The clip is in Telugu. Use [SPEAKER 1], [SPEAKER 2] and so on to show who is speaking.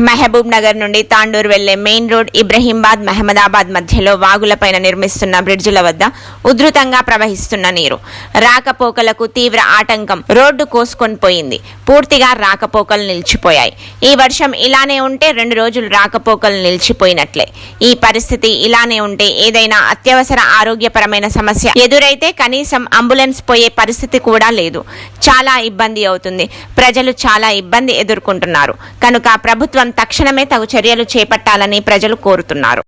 [SPEAKER 1] మహబూబ్ నగర్ నుండి తాండూర్ వెళ్ళే మెయిన్ రోడ్ ఇబ్రహీంబాద్ మహమ్మదాబాద్ మధ్యలో వాగులపైన నిర్మిస్తున్న బ్రిడ్జిల వద్ద ఉధృతంగా ప్రవహిస్తున్న నీరు. రాకపోకలకు తీవ్ర ఆటంకం రోడ్డు కోసుకొని పోయింది. పూర్తిగా రాకపోకలు నిలిచిపోయాయి. ఈ వర్షం ఇలానే ఉంటే రెండు రోజులు రాకపోకలు నిలిచిపోయినట్లే. ఈ పరిస్థితి ఇలానే ఉంటే ఏదైనా అత్యవసర ఆరోగ్యపరమైన సమస్య ఎదురైతే కనీసం అంబులెన్స్ పోయే పరిస్థితి కూడా లేదు. చాలా ఇబ్బంది అవుతుంది. ప్రజలు చాలా ఇబ్బంది ఎదుర్కొంటున్నారు. కనుక ప్రభుత్వం తక్షణమే తగు చర్యలు చేపట్టాలని ప్రజలు కోరుతున్నారు.